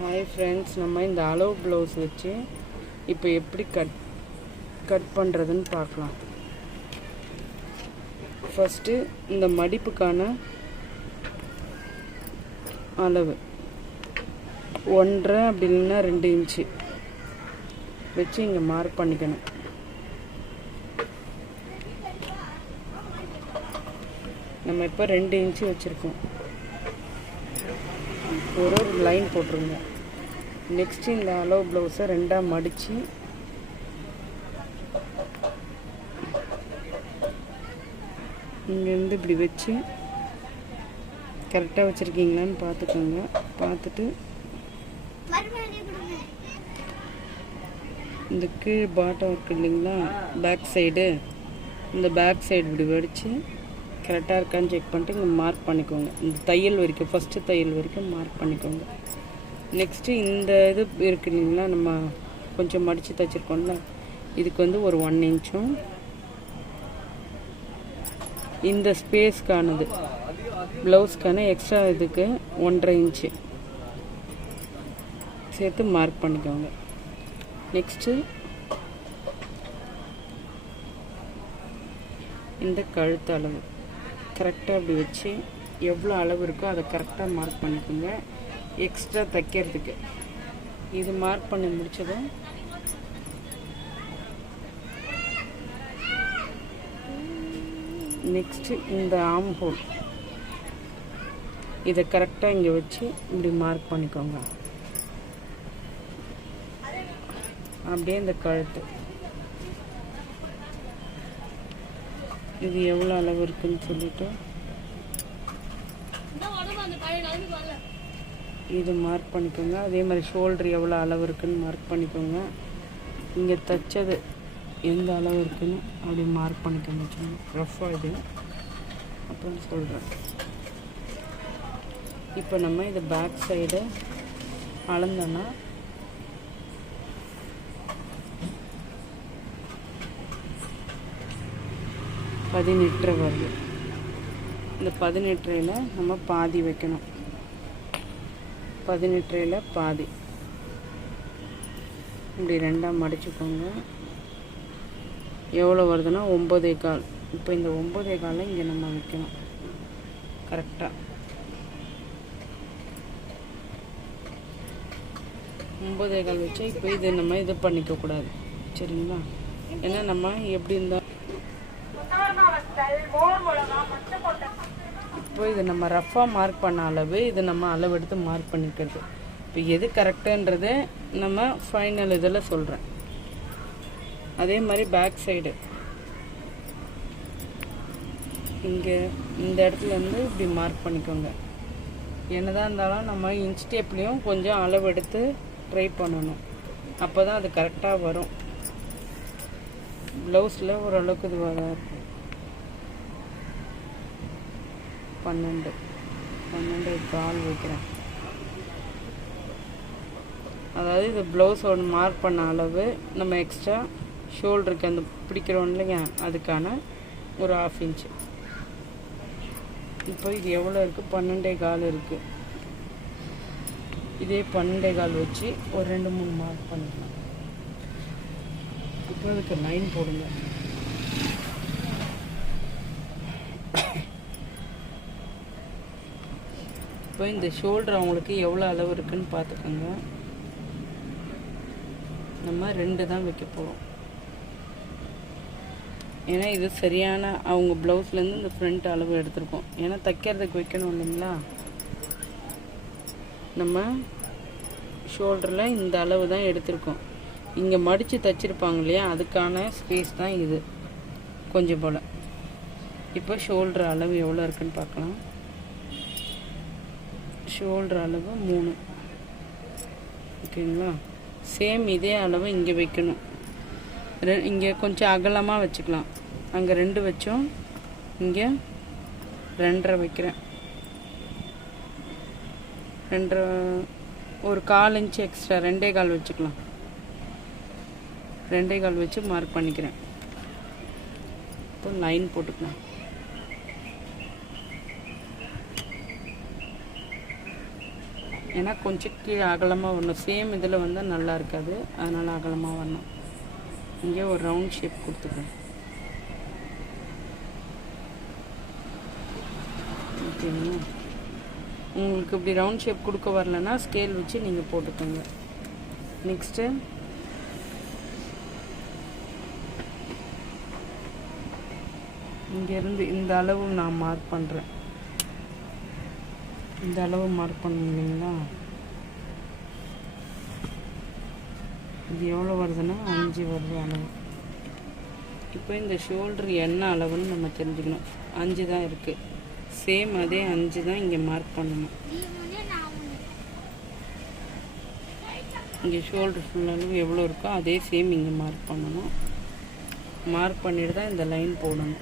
Hi friends நம்ம இந்த அளவு ப்ளவுஸ் வச்சு இப்போ எப்படி கட் கட் பண்ணுறதுன்னு பார்க்கலாம். ஃபஸ்ட்டு இந்த மடிப்புக்கான அளவு. ஒன்றரை அப்படி இல்லைன்னா ரெண்டு இன்ச்சு வச்சு இங்கே மார்க் பண்ணிக்கணும். நம்ம இப்போ ரெண்டு இன்ச்சு வச்சுருக்கோம். ஒரு ஒரு லைன் போட்டுருங்க நெக்ஸ்ட்டு இந்த அளவு ப்ளவுஸை ரெண்டாக மடித்து இங்கேருந்து இப்படி வச்சு கரெக்டாக வச்சுருக்கீங்களான்னு பார்த்துக்கோங்க. பார்த்துட்டு இந்த கீழ் பாட்டம் இருக்கு இல்லைங்களா? பேக் சைடு இந்த பேக் சைடு இப்படி வடித்து கரெக்டாக இருக்கான்னு செக் பண்ணிட்டு இங்கே மார்க் பண்ணிக்கோங்க. இந்த தையல் வரைக்கும் ஃபஸ்ட்டு தையல் வரைக்கும் மார்க் பண்ணிக்கோங்க. நெக்ஸ்ட்டு இந்த இது இருக்கு இல்லைங்களா நம்ம கொஞ்சம் மடித்து தைச்சிருக்கோம்ல இதுக்கு வந்து ஒரு ஒன் இன்ச்சும் இந்த ஸ்பேஸ்க்கானது ப்ளவுஸ்க்கான எக்ஸ்ட்ரா இதுக்கு ஒன்றரை இன்ச்சு சேர்த்து மார்க் பண்ணிக்கோங்க. நெக்ஸ்ட்டு இந்த கழுத்து அளவு கரெக்டாக அப்படி வச்சு எவ்வளோ அளவு இருக்கோ அதை கரெக்டாக மார்க் பண்ணிக்கோங்க. எக்ஸ்ட்ரா தைக்கிறதுக்கு. இது மார்க் பண்ணி முடிச்சதும் நெக்ஸ்ட்டு இந்த ஆம் ஹோல் இதை கரெக்டாக இங்கே வச்சு இப்படி மார்க் பண்ணிக்கோங்க. அப்படியே இந்த கழுத்து. இது எவ்வளோ அளவு இருக்குன்னு சொல்லிட்டு? இது மார்க் பண்ணிக்கோங்க. அதே மாதிரி ஷோல்டர் எவ்வளோ அளவு இருக்குன்னு மார்க் பண்ணிக்கோங்க. இங்கே தைச்சது எந்த அளவு இருக்குன்னு அப்படி மார்க் பண்ணிக்கோங்க சும்மா. ரஃபாக இது. அப்புறம் சொல்கிறேன் இப்போ நம்ம இது பேக் சைடு அளந்தோன்னா பதினெட்டு வருது இந்த பதினெட்டுல நம்ம பாதி வைக்கணும். பதினெட்டுல பாதி. இப்படி ரெண்டாக மடிச்சுக்கோங்க. எவ்வளோ வருதுன்னா ஒம்பதே கால். இப்போ இந்த ஒம்பதே காலை இங்கே நம்ம வைக்கணும். கரெக்டாக ஒம்பதே கால் வச்சா இப்போ இது நம்ம இது பண்ணிக்கக்கூடாது சரிங்களா? ஏன்னா நம்ம எப்படி இருந்தால் இப்போ இது நம்ம ரஃபாக மார்க் பண்ண அளவு இது நம்ம அளவெடுத்து மார்க் பண்ணிக்கிறது. இப்போ எது கரெக்டுன்றது நம்ம ஃபைனல் இதில் சொல்கிறேன் அதே மாதிரி பேக் சைடு இங்கே இந்த இடத்துல இருந்து இப்படி மார்க் பண்ணிக்கோங்க. என்னதான் இருந்தாலும் நம்ம இன்ச் டேப்லேயும் கொஞ்சம் அளவெடுத்து ட்ரை பண்ணணும். அப்போ தான் அது கரெக்டாக வரும். ப்ளவுஸில் ஓரளவுக்கு இதுவாக தான் இருக்கும் பன்னெண்டு. பன்னெண்டு கால் வைக்கிறேன். அதாவது இது ப்ளவுஸ் ஒன்று மார்க் பண்ண அளவு நம்ம எக்ஸ்ட்ரா ஷோல்டருக்கு அந்த பிடிக்கிறோம் இல்லைங்க அதுக்கான ஒரு ஆஃப் இன்ச்சு இப்போ இது எவ்வளோ இருக்குது பன்னெண்டே கால் இருக்குது இதே பன்னெண்டே கால் வச்சு ஒரு ரெண்டு மூணு மார்க் பண்ணிக்கலாம். இப்போ அதுக்கு லைன் போடுங்க. இப்போ இந்த ஷோல்டர் அவங்களுக்கு எவ்வளோ அளவு இருக்குன்னு பார்த்துக்கோங்க. நம்ம ரெண்டு தான் வைக்க போகிறோம் ஏன்னா இது சரியான அவங்க ப்ளவுஸ்லேருந்து இந்த ஃப்ரண்ட் அளவு எடுத்திருக்கோம். ஏன்னா தைக்கிறதுக்கு வைக்கணும் இல்லைங்களா? நம்ம ஷோல்டரில் இந்த அளவு தான் எடுத்திருக்கோம். இங்கே மடித்து தைச்சிருப்பாங்க இல்லையா? அதுக்கான ஸ்பேஸ் தான் இது. கொஞ்சம் போல். இப்போ ஷோல்டர் அளவு எவ்வளோ இருக்குன்னு பார்க்கலாம். ஷோல்டர் அளவு மூணு. ஓகேங்களா? சேம் இதே அளவு இங்கே வைக்கணும். ரெ இங்கே கொஞ்சம் அகலமாக வச்சுக்கலாம். அங்கே ரெண்டு வச்சோம். இங்கே ரெண்டரை வைக்கிறேன். ரெண்டரை ஒரு கால் இன்ச்சு எக்ஸ்ட்ரா ரெண்டே கால் வச்சுக்கலாம். ரெண்டே கால் வச்சு மார்க் பண்ணிக்கிறேன். இப்போ லைன் போட்டுக்கலாம். ஏன்னா கொஞ்சம் கீழே அகலமாக வரணும். சேம் இதில் வந்தால் நல்லா இருக்காது. அதனால் அகலமாக வரணும். இங்கே ஒரு ரவுண்ட் ஷேப் கொடுத்துக்கோங்க. ஓகேங்களா உங்களுக்கு இப்படி ரவுண்ட் ஷேப் கொடுக்க வரலன்னா ஸ்கேல் வச்சு நீங்கள் போட்டுக்கோங்க. நெக்ஸ்ட்டு இங்கேருந்து இந்த அளவு நான் மார்க் பண்ணுறேன் இந்த அளவு மார்க் பண்ண இல்லைங்களா இது எவ்வளோ வருதுன்னா? அஞ்சு வருது அளவு. இப்போ இந்த ஷோல்டர் என்ன அளவுன்னு நம்ம தெரிஞ்சுக்கணும். அஞ்சு தான் இருக்குது சேம் அதே அஞ்சு தான் இங்கே மார்க் பண்ணணும். இங்கே ஷோல்டர் ஃபுல் அளவு எவ்வளோ இருக்கோ அதே சேம் இங்கே மார்க் பண்ணணும். மார்க் பண்ணிட்டு தான் இந்த லைன் போடணும்.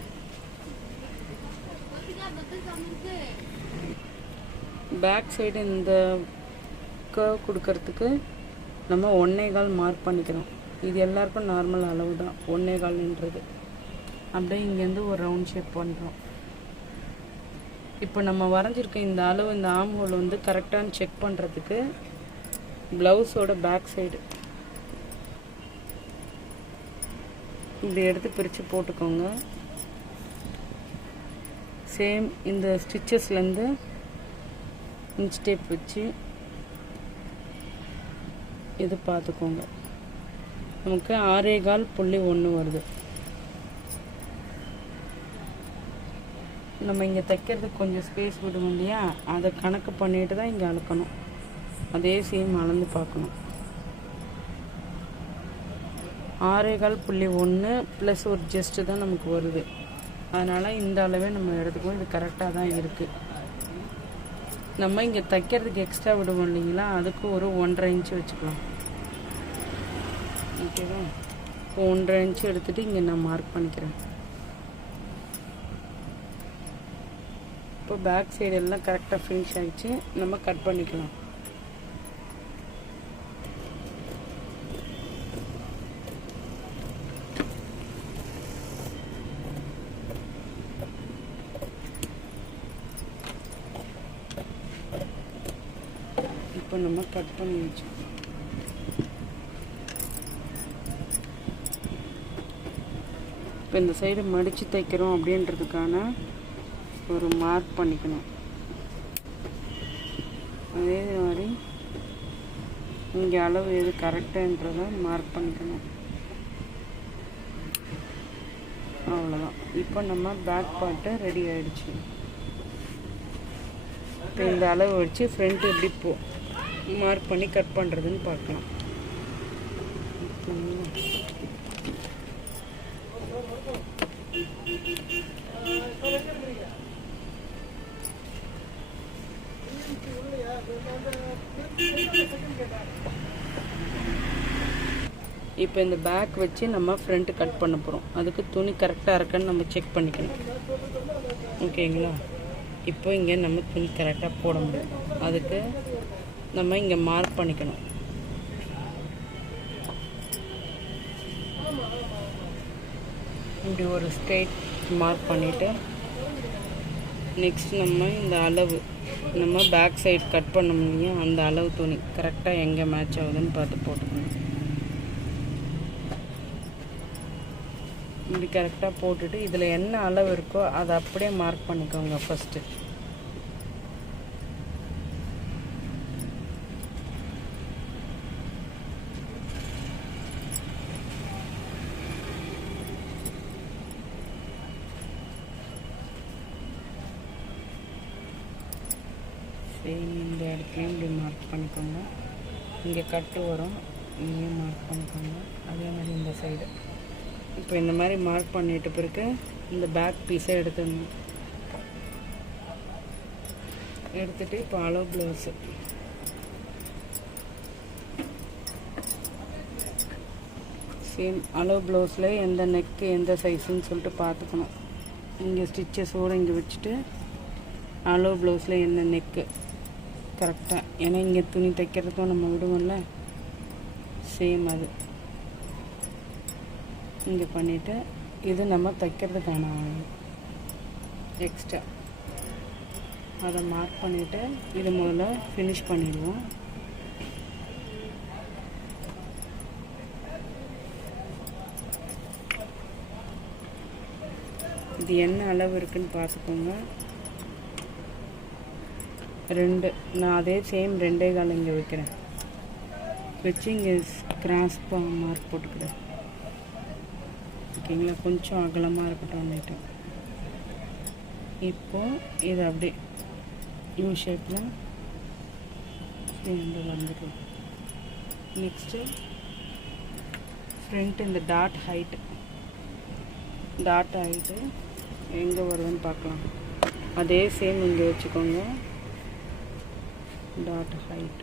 பேக் சைடு இந்த கர்வ் கொடுக்கறதுக்கு நம்ம ஒன்னே கால் மார்க் பண்ணிக்கிறோம். இது எல்லாருக்கும் நார்மல் அளவு தான் ஒன்னே கால்ன்றது. அப்படியே இங்கேருந்து ஒரு ரவுண்ட் ஷேப் பண்ணுறோம் இப்போ நம்ம வரைஞ்சிருக்க இந்த அளவு இந்த ஆம் ஹோல் வந்து கரெக்டான செக் பண்ணுறதுக்கு ப்ளவுஸோட பேக் சைடு இதை எடுத்து பிரித்து போட்டுக்கோங்க. சேம் இந்த ஸ்டிச்சஸ்லேருந்து இன்ச் டேப் வச்சு இது பார்த்துக்கோங்க நமக்கு ஆறே கால் புள்ளி ஒன்று வருது. நம்ம இங்கே தைக்கிறதுக்கு கொஞ்சம் ஸ்பேஸ் விடுவோம் இல்லையா? அதை கணக்கு பண்ணிட்டு தான் இங்கே அளக்கணும். அதே சேம் அளந்து பார்க்கணும். ஆறே கால் புள்ளி ஒன்று ப்ளஸ் ஒரு ஜஸ்ட்டு தான் நமக்கு வருது. அதனால் இந்த அளவே நம்ம எடுத்துக்குவோம். இது கரெக்டாக தான் இருக்குது நம்ம இங்கே தைக்கிறதுக்கு எக்ஸ்ட்ரா விடுவோம் இல்லைங்களா? அதுக்கு ஒரு ஒன்றரை இன்ச்சு வச்சுக்கலாம். ஓகேவா இப்போ ஒன்றரை இன்ச்சு எடுத்துகிட்டு இங்கே நான் மார்க் பண்ணிக்கிறேன். இப்போ பேக் சைடு எல்லாம் கரெக்டாக ஃபினிஷ் ஆகிடுச்சு நம்ம கட் பண்ணிக்கலாம். இப்போ நம்ம கட் பண்ணி வச்சுக்கலாம் இப்போ இந்த சைடு மடித்து தைக்கிறோம் அப்படின்றதுக்கான ஒரு மார்க் பண்ணிக்கணும். அதே மாதிரி இங்கே அளவு எது கரெக்டுன்றதை மார்க் பண்ணிக்கணும். அவ்வளோதான் இப்போ நம்ம பேக் பார்ட்டு ரெடி ஆகிடுச்சு இப்போ இந்த அளவு வச்சு ஃப்ரண்ட் எப்படி போ மார்க் பண்ணி கட் பண்ணுறதுன்னு பார்க்கலாம். இப்போ இந்த பேக் வச்சு நம்ம ஃப்ரண்ட் கட் பண்ண போகிறோம் அதுக்கு துணி கரெக்டாக இருக்கான்னு நம்ம செக் பண்ணிக்கணும். ஓகேங்களா இப்போ இங்கே நம்ம துணி கரெக்டாக போட முடியும். அதுக்கு நம்ம இங்கே மார்க் பண்ணிக்கணும். இப்படி ஒரு ஸ்ட்ரெயிட் மார்க் பண்ணிவிட்டு நெக்ஸ்ட் நம்ம இந்த அளவு நம்ம பேக் சைடு கட் பண்ண முடியும் அந்த அளவு துணி கரெக்டாக எங்கே மேட்ச் ஆகுதுன்னு பார்த்து போட்டுக்கணும். இப்படி கரெக்டாக போட்டுட்டு இதில் என்ன அளவு இருக்கோ அதை அப்படியே மார்க் பண்ணிக்கோங்க ஃபஸ்ட்டு சேம் இந்த இப்படி மார்க் பண்ணிக்கோங்க. இங்கே கட்டு வரும். இங்கேயும் மார்க் பண்ணிக்கோங்க. அதே மாதிரி இந்த சைடு இப்போ இந்த மாதிரி மார்க் பண்ணிட்டு பிறகு இந்த பேக் பீஸை எடுத்துடணும். எடுத்துகிட்டு இப்போ அளவு ப்ளவுஸு சேம் அளவு ப்ளவுஸில் எந்த நெக்கு எந்த சைஸுன்னு சொல்லிட்டு பார்த்துக்கணும். இங்கே ஸ்டிச்சஸோடு இங்கே வச்சுட்டு அளவு ப்ளவுஸில் என்ன நெக்கு கரெக்டாக ஏன்னா இங்கே துணி தைக்கிறதுக்கும் நம்ம விடுவோம்ல? சேம் அது. இங்கே பண்ணிவிட்டு இது நம்ம தைக்கிறதுக்கான எக்ஸ்ட்ரா அதை மார்க் பண்ணிவிட்டு இது முதல்ல ஃபினிஷ் பண்ணிடுவோம். இது என்ன அளவு இருக்குதுன்னு பார்த்துக்கோங்க. ரெண்டு. நான் அதே சேம் ரெண்டே கால் இங்கே வைக்கிறேன். வச்சு இங்கே கிராஸ் மார்க் போட்டுக்கிறேன். ஓகேங்களா? கொஞ்சம் அகலமாக இருக்கட்டும் இப்போ இது அப்படியே யூ ஷேப்பில் சேர்ந்து வந்துடும் நெக்ஸ்ட்டு ஃப்ரண்ட் இந்த டாட் ஹைட்டு டாட் ஹைட்டு எங்கே வருதுன்னு பார்க்கலாம். அதே சேம் இங்கே வச்சுக்கோங்க. டாட் ஹைட்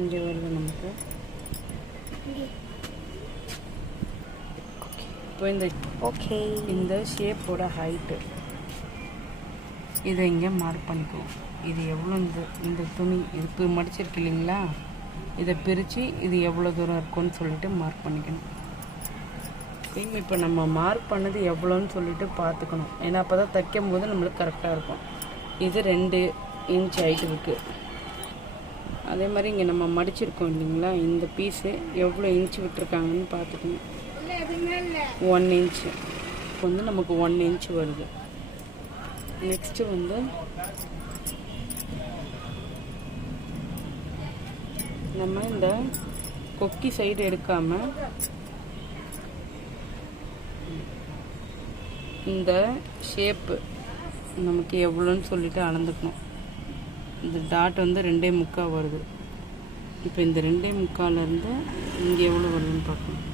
இங்கே வருது நமக்கு. இப்போ இந்த ஓகே இந்த ஷேப்போட ஹைட்டு இதை இங்கே மார்க் பண்ணிக்குவோம். இது எவ்வளோ இந்த இந்த துணி இதுக்கு மடிச்சிருக்கு இல்லைங்களா? இதை பிரித்து இது எவ்வளோ தூரம் இருக்கும்னு சொல்லிட்டு மார்க் பண்ணிக்கணும். சரிங்க இப்போ நம்ம மார்க் பண்ணது எவ்வளோன்னு சொல்லிட்டு பார்த்துக்கணும். ஏன்னா அப்போ தான் தைக்கும் போது நம்மளுக்கு கரெக்டாக இருக்கும். இது ரெண்டு இன்ச் ஹைட் இருக்குது அதே மாதிரி இங்கே நம்ம மடிச்சிருக்கோம் இல்லைங்களா? இந்த பீஸு எவ்வளோ இன்ச் விட்டுருக்காங்கன்னு பார்த்துக்கணும் ஒன் இன்ச்சு இப்போ வந்து நமக்கு ஒன் இன்ச் வருது. நெக்ஸ்ட்டு வந்து நம்ம இந்த கொக்கி சைடு எடுக்காமல் இந்த ஷேப்பு நமக்கு எவ்வளோன்னு சொல்லிட்டு அளந்துக்கணும். இந்த டாட் வந்து ரெண்டே முக்கால் வருது. இப்போ இந்த ரெண்டே முக்கால்லேருந்து இங்கே எவ்வளோ வருதுன்னு பார்க்கணும்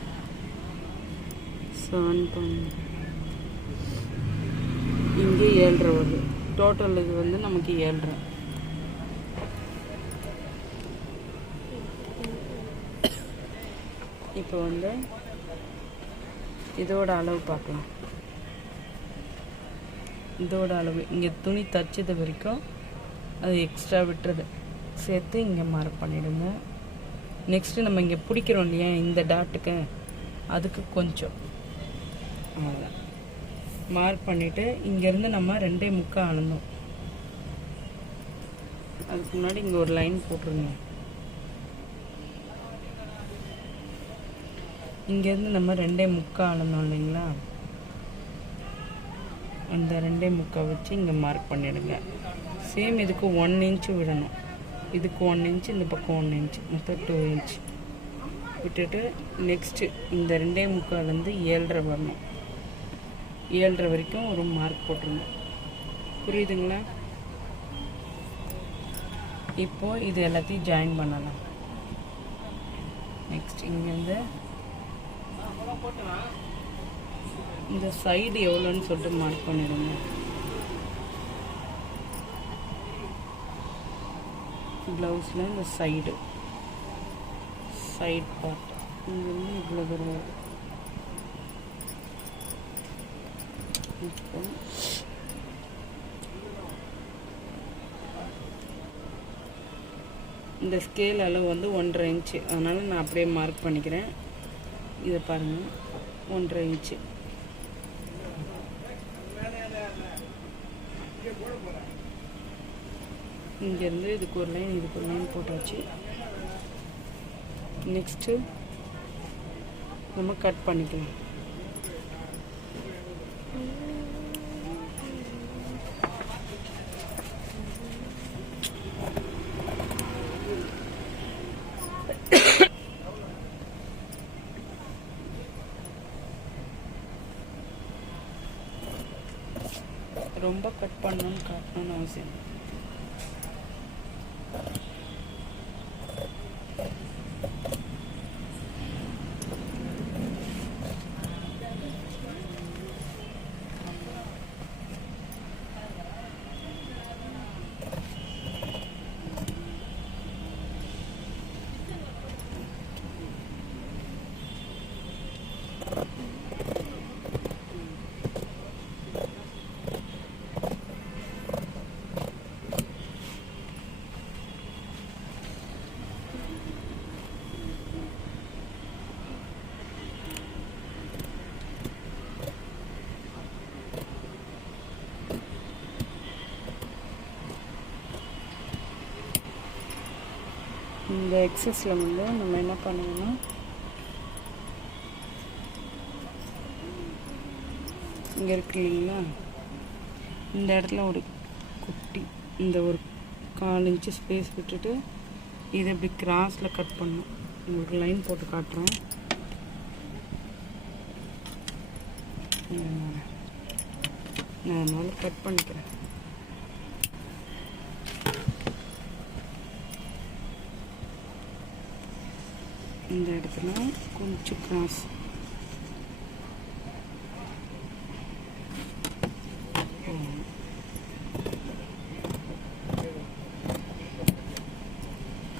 செவன் பாயிண்ட் இங்கே ஏழ்ரை வருது. டோட்டல் இது வந்து நமக்கு ஏழ்ரை. இப்போ வந்து இதோட அளவு பார்க்கலாம். இதோட அளவு. இங்கே துணி தச்சது வரைக்கும் அது எக்ஸ்ட்ரா விட்டுறது. சேர்த்து இங்கே மார்க் பண்ணிவிடுங்க நெக்ஸ்ட்டு நம்ம இங்கே பிடிக்கிறோம் இல்லையா இந்த டாட்டுக்கு அதுக்கு கொஞ்சம். அவ்வளோதான் மார்க் பண்ணிவிட்டு இங்கேருந்து நம்ம ரெண்டே முக்கால் அளந்தோம். அதுக்கு முன்னாடி இங்கே ஒரு லைன் போட்டுருங்க. இங்கேருந்து நம்ம ரெண்டே முக்கால் அளந்தோம் இல்லைங்களா? அந்த ரெண்டே முக்கால் வச்சு இங்கே மார்க் பண்ணிவிடுங்க சேம் இதுக்கு ஒன் இன்ச்சு விடணும். இதுக்கு ஒன் இன்ச்சு இந்த பக்கம் ஒன் இன்ச் மொத்தம் டூ இன்ச் விட்டுட்டு நெக்ஸ்ட்டு இந்த ரெண்டே முக்கால்லேருந்து ஏழரை வரணும். ஏழரை வரைக்கும் ஒரு மார்க் போட்டுருங்க புரியுதுங்களா? இப்போது இது எல்லாத்தையும் ஜாயின் பண்ணலாம். நெக்ஸ்ட் இங்கேருந்து இந்த சைடு எவ்வளோன்னு சொல்லிட்டு மார்க் பண்ணிடுங்க. ப்ளவுஸில் இந்த சைடு. சைட் பார்ட் இங்கேருந்து இவ்வளோ தூரம் வருது இப்போ இந்த ஸ்கேல் அளவு வந்து ஒன்றரை இன்ச்சு அதனால் நான் அப்படியே மார்க் பண்ணிக்கிறேன். இதை பாருங்கள் ஒன்றரை இன்ச்சு இங்கேருந்து இதுக்கு ஒரு லைன் இதுக்கு ஒரு லைன் போட்டாச்சு. நெக்ஸ்ட்டு நம்ம கட் பண்ணிக்கலாம். ரொம்ப கட் பண்ணணும்னு காட்டணும்னு அவசியம் எக்ஸஸில் வந்து நம்ம என்ன பண்ணணும்னா இங்கே இருக்கு இல்லைங்களா? இந்த இடத்துல ஒரு குட்டி இந்த ஒரு கால் இன்ச்சு ஸ்பேஸ் விட்டுட்டு இதை இப்படி கிராஸில் கட் பண்ணும் உங்களுக்கு லைன் போட்டு காட்டுறேன். நான் அதனால் கட் பண்ணிக்கிறேன். இந்த இடத்துல கொஞ்சம் கிராஸ்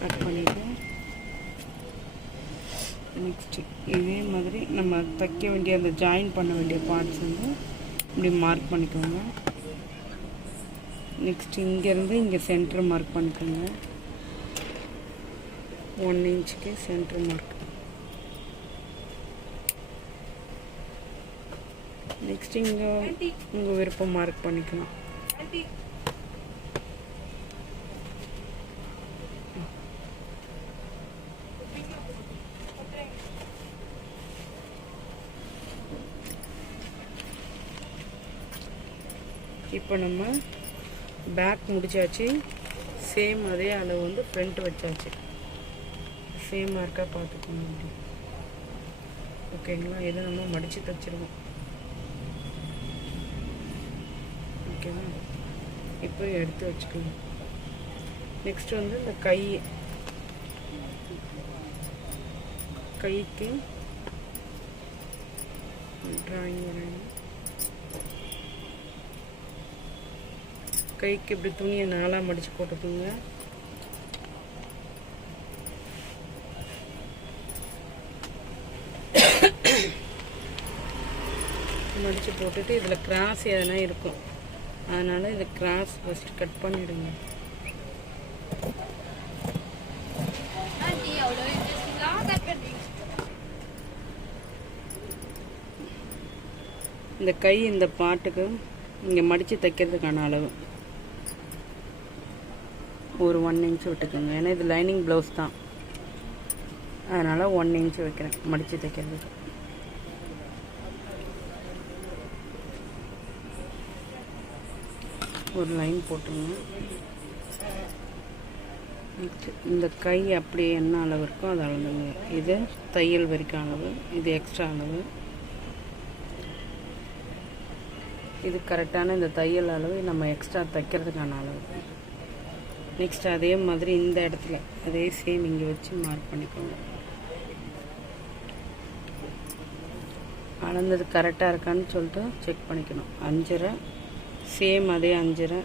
கட் பண்ணிவிட்டு நெக்ஸ்ட்டு இதே மாதிரி நம்ம தைக்க வேண்டிய அந்த ஜாயின் பண்ண வேண்டிய பார்ட்ஸ் வந்து இப்படி மார்க் பண்ணிக்கோங்க. நெக்ஸ்ட் இங்கேருந்து இங்கே சென்டர் மார்க் பண்ணிக்கோங்க. ஒன் இன்ச்சுக்கு சென்டர் மார்க். நெக்ஸ்ட் இங்கே உங்கள் விருப்பம் மார்க் பண்ணிக்கலாம் இப்போ நம்ம பேக் முடிச்சாச்சு. சேம் அதே அளவு வந்து ஃப்ரண்ட் வச்சாச்சு. சேமாக இருக்கா பார்த்துக்கோங்க அப்படி ஓகேங்களா? இதை நம்ம மடித்து தைச்சிருவோம். ஓகேவா? இப்போ எடுத்து வச்சுக்கணும் நெக்ஸ்ட் வந்து இந்த கை. கைக்கு ட்ராயிங் வரையணும். கைக்கு இப்படி துணியை நாலாக மடித்து போட்டுக்கோங்க. மடித்து போட்டுட்டு இதில் கிராஸ் எதனா இருக்கும். அதனால் இதை கிராஸ் ஃபஸ்ட்டு கட் பண்ணிவிடுங்க இந்த கை இந்த பாட்டுக்கு இங்கே மடித்து தைக்கிறதுக்கான அளவு. ஒரு ஒன் இன்ச் விட்டுக்கோங்க. ஏன்னா இது லைனிங் ப்ளவுஸ் தான். அதனால் ஒன் இன்ச் வைக்கிறேன் மடித்து தைக்கிறதுக்கு ஒரு லைன் போட்டுருங்க. இந்த கை அப்படியே என்ன அளவு இருக்கோ அது அளந்துங்க இது தையல் வரைக்கும் அளவு இது எக்ஸ்ட்ரா அளவு. இது கரெக்டான இந்த தையல் அளவு நம்ம எக்ஸ்ட்ரா தைக்கிறதுக்கான அளவு. நெக்ஸ்ட் அதே மாதிரி இந்த இடத்துல அதே சேம் இங்கே வச்சு மார்க் பண்ணிக்கோங்க. அளந்தது கரெக்டாக இருக்கான்னு சொல்லிட்டு செக் பண்ணிக்கணும். அஞ்சரை சேம் அதே அஞ்சரை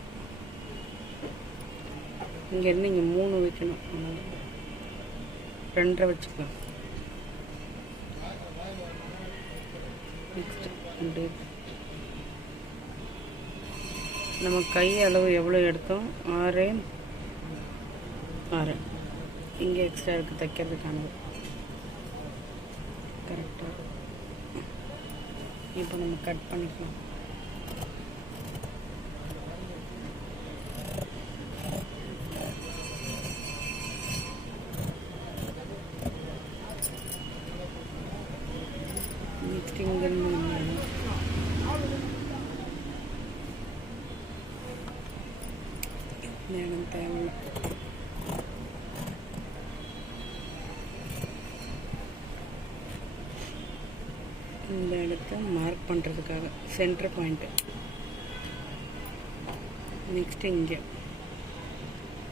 இங்கேருந்து இங்கே மூணு வைக்கணும். ரெண்டரை வச்சுக்கலாம் நெக்ஸ்ட் அப்படியே நம்ம கை அளவு எவ்வளோ எடுத்தோம்? ஆறு. ஆறு. இங்கே எக்ஸ்ட்ரா இருக்குது தைக்கிறதுக்கானது. கரெக்டாக இப்போ நம்ம கட் பண்ணிக்கலாம் நெக்ஸ்ட் இங்கேருந்து இங்கே நேரம் தேவையில்ல இந்த இடத்த மார்க் பண்ணுறதுக்காக சென்டர் பாயிண்ட்டு நெக்ஸ்ட் இங்கே.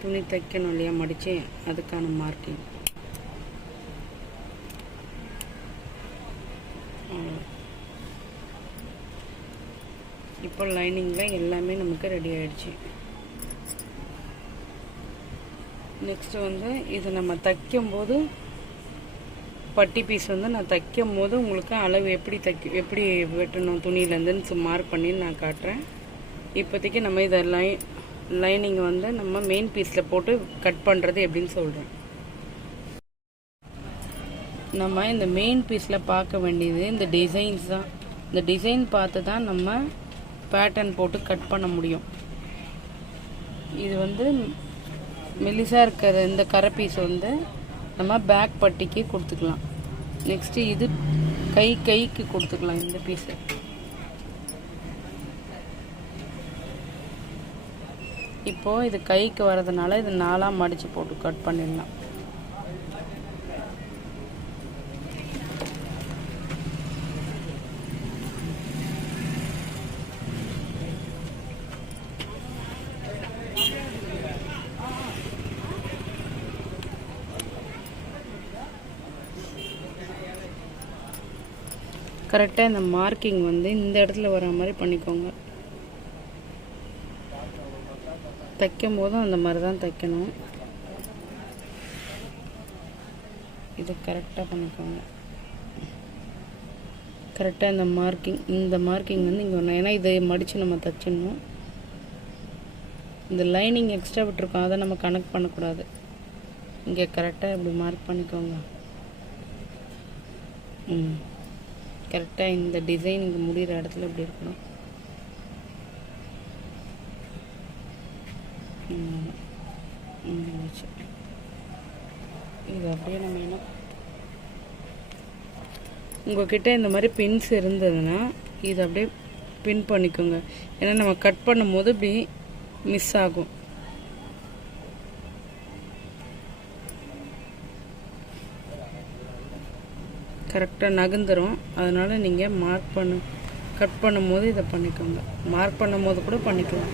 துணி தைக்கணும் இல்லையா மடித்து அதுக்கான மார்க்கிங் இப்போ லைனிங்கில் எல்லாமே நமக்கு ரெடி ஆயிடுச்சு. நெக்ஸ்ட் வந்து இது நம்ம தைக்கும்போது பட்டி பீஸ் வந்து நான் தைக்கும் போது உங்களுக்கு அளவு எப்படி தைக்க எப்படி வெட்டணும் துணியிலேருந்துன்னு மார்க் பண்ணி நான் காட்டுறேன். இப்போதைக்கு நம்ம இதை லைன் லைனிங் வந்து நம்ம மெயின் பீஸில் போட்டு கட் பண்ணுறது எப்படின்னு சொல்கிறேன் நம்ம இந்த மெயின் பீஸில் பார்க்க வேண்டியது இந்த டிசைன்ஸ் தான். இந்த டிசைன் பார்த்து தான் நம்ம பேட்டர்ன் போட்டு கட் பண்ண முடியும். இது வந்து மெலிசாக இருக்கிற இந்த கரை பீஸ் வந்து நம்ம பேக் பட்டிக்கு கொடுத்துக்கலாம். நெக்ஸ்ட்டு இது கை கைக்கு கொடுத்துக்கலாம் இந்த பீஸு இப்போது இது கைக்கு வரதுனால இது நாலாக மடித்து போட்டு கட் பண்ணிடலாம். கரெக்டாக இந்த மார்க்கிங் வந்து இந்த இடத்துல வர மாதிரி பண்ணிக்கோங்க. தைக்கும் போதும் அந்த மாதிரி தான் தைக்கணும். இதை கரெக்டாக பண்ணிக்கோங்க. கரெக்டாக இந்த மார்க்கிங் இந்த மார்க்கிங் வந்து இங்கே வரணும் ஏன்னா இதை மடித்து நம்ம தைச்சிடணும். இந்த லைனிங் எக்ஸ்ட்ரா விட்டுருக்கோம் அதை நம்ம கனெக்ட் பண்ணக்கூடாது. இங்கே கரெக்டாக இப்படி மார்க் பண்ணிக்கோங்க. ம். கரெக்டாக இந்த டிசைன் இங்கே முடிகிற இடத்துல இப்படி இருக்கணும். இது அப்படியே நம்ம என்ன உங்கள்கிட்ட இந்த மாதிரி பின்ஸ் இருந்ததுன்னா இது அப்படியே பின் பண்ணிக்கோங்க. ஏன்னா நம்ம கட் பண்ணும்போது இப்படி மிஸ் ஆகும். கரெக்டாக நகர்ந்துரும். அதனால் நீங்கள் மார்க் பண்ணு கட் பண்ணும்போது இதை பண்ணிக்கோங்க. மார்க் பண்ணும்போது கூட பண்ணிக்கலாம்.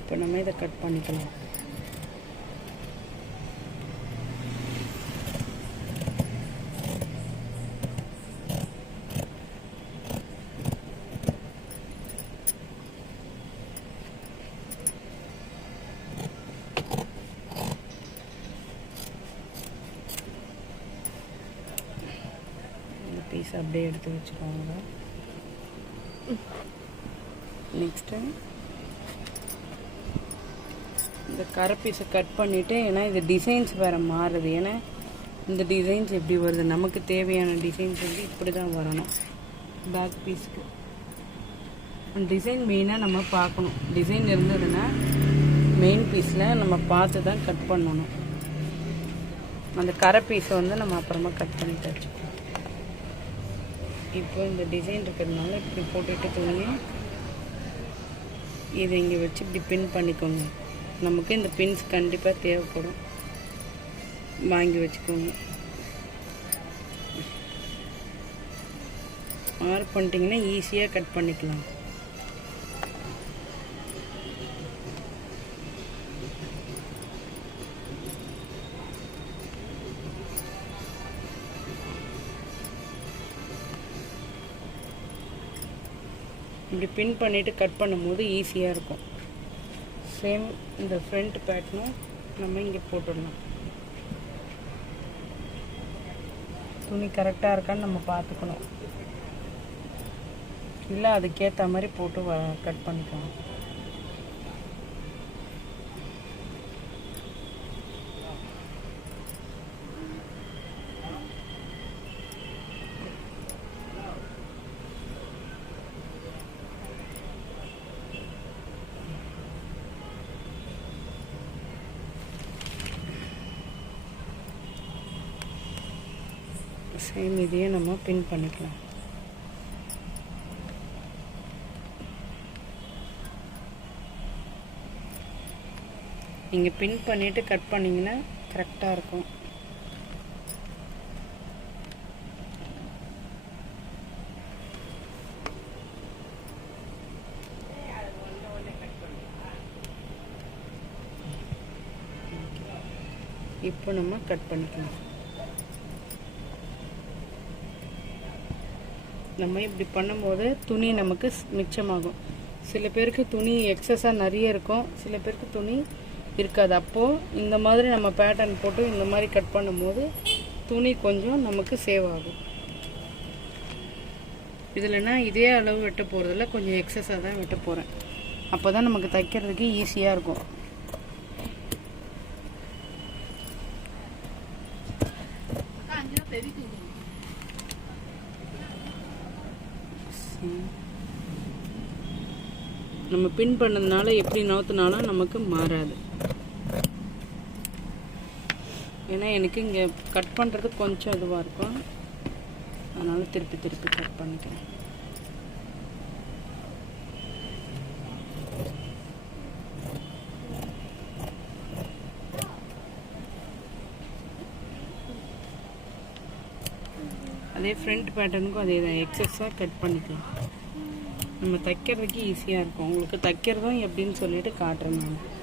இப்போ நம்ம இதை கட் பண்ணிக்கலாம் இந்த பீஸ் அப்படியே எடுத்து வச்சுக்கோங்க. நெக்ஸ்ட்டு இந்த கரை பீஸை கட் பண்ணிவிட்டு ஏன்னா இது டிசைன்ஸ் வேறு மாறுது. ஏன்னா இந்த டிசைன்ஸ் எப்படி வருது? நமக்கு தேவையான டிசைன்ஸ் வந்து இப்படி தான் வரணும் பேக் பீஸ்க்கு டிசைன் மெயினாக நம்ம பார்க்கணும். டிசைன் இருந்ததுன்னா மெயின் பீஸில் நம்ம பார்த்து தான் கட் பண்ணணும். அந்த கரை பீஸை வந்து நம்ம அப்புறமா கட் பண்ணி தச்சுக்கணும் இப்போ இந்த டிசைன் இருக்கிறதுனால இப்படி போட்டுட்டு துணியை இதை இங்கே வச்சு இப்படி பின் பண்ணிக்கோங்க. நமக்கு இந்த பின்ஸ் கண்டிப்பாக தேவைப்படும். வாங்கி வச்சுக்கோங்க. மார்க் பண்ணிட்டீங்கன்னா ஈஸியாக கட் பண்ணிக்கலாம். இப்படி பின் பண்ணிவிட்டு கட் பண்ணும்போது ஈஸியாக இருக்கும். சேம் இந்த ஃப்ரண்ட் பேட்டர்னும் நம்ம இங்கே போட்டுடலாம் துணி கரெக்டாக இருக்கான்னு நம்ம பார்த்துக்கணும். இல்லை அதுக்கேற்ற மாதிரி போட்டு வ கட் பண்ணிக்கலாம் சேம் இதையே நம்ம பின் பண்ணிக்கலாம். நீங்கள் பின் பண்ணிவிட்டு கட் பண்ணிங்கன்னா கரெக்டாக இருக்கும். இப்போ நம்ம கட் பண்ணிக்கலாம். நம்ம இப்படி பண்ணும்போது துணி நமக்கு மிச்சமாகும். சில பேருக்கு துணி எக்ஸஸாக நிறைய இருக்கும். சில பேருக்கு துணி இருக்காது. அப்போது இந்த மாதிரி நம்ம பேட்டர்ன் போட்டு இந்த மாதிரி கட் பண்ணும்போது துணி கொஞ்சம் நமக்கு சேவ் ஆகும். இதில்னா இதே அளவு வெட்ட போகிறதில்ல கொஞ்சம் எக்ஸஸாக தான் வெட்ட போகிறேன் அப்போ தான் நமக்கு தைக்கிறதுக்கு ஈஸியாக இருக்கும். நம்ம பின் பண்ணதுனால எப்படி நவுத்துனாலும் நமக்கு மாறாது. ஏன்னா எனக்கு இங்கே கட் பண்ணுறது கொஞ்சம் இதுவாக இருக்கும். அதனால் திருப்பி திருப்பி கட் பண்ணிக்கிறேன். அதே ஃப்ரண்ட் பேட்டர்னுக்கும் அதே தான் எக்ஸஸாக கட் பண்ணிக்கலாம். நம்ம தைக்கிறதுக்கு ஈஸியாக இருக்கும். உங்களுக்கு தைக்கிறதும் எப்படின்னு சொல்லிட்டு காட்டுறேன் நான்.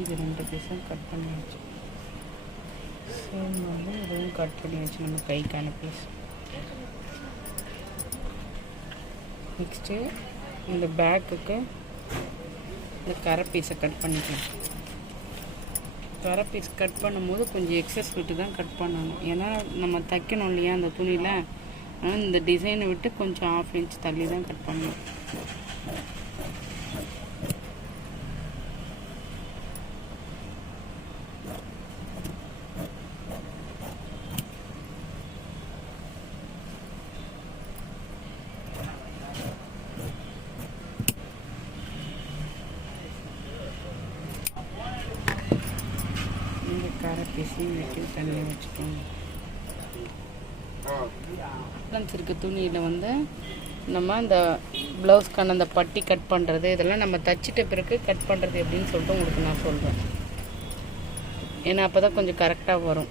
இது ரெண்டு பீஸும் கட் பண்ணியாச்சு சேம் வந்து இதுவும் கட் பண்ணியாச்சு நம்ம கைக்கான பீஸ் நெக்ஸ்ட்டு இந்த பேக்குக்கு இந்த கரை பீஸை கட் பண்ணிக்கலாம். கரை பீஸ் கட் பண்ணும்போது கொஞ்சம் எக்ஸஸ் விட்டு தான் கட் பண்ணணும். ஏன்னா நம்ம தைக்கணும் இல்லையா அந்த துணியில்? ஆனால் இந்த டிசைனை விட்டு கொஞ்சம் ஆஃப் இன்ச் தள்ளி தான் கட் பண்ணணும் இந்த கரை பீஸையும் வெட்டி தனியாக வச்சுக்கோங்க பேலன்ஸ் இருக்க துணியில் வந்து நம்ம அந்த ப்ளவுஸ்க்கான அந்த பட்டி கட் பண்ணுறது இதெல்லாம் நம்ம தச்சிட்ட பிறகு கட் பண்ணுறது எப்படின்னு சொல்லிட்டு உங்களுக்கு நான் சொல்கிறேன் ஏன்னா அப்போ தான் கொஞ்சம் கரெக்டாக வரும்.